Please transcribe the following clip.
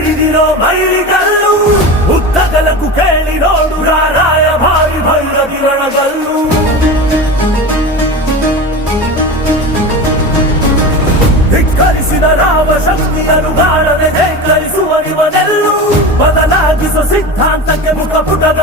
ಹಿಡಿದಿರೋ ಮೈಲಿಗಲ್ಲು ಉದ್ದಗಲಕ್ಕೂ ಕೇಳಿ ನೋಡು ರಾರಾಯ ಭಾರಿ ಭೈರವಿ ರಣಗಲ್ಲು ಧಿಕ್ಕರಿಸಿದ ರಾಮ ಶಕ್ತಿಯನ್ನು ಗಾಳನೆ ಧೈಕರಿಸುವ ಇವನೆಲ್ಲು ಬದಲಾಗಿಸೋ ಸಿದ್ಧಾಂತಕ್ಕೆ ಮುಖಪುಟದ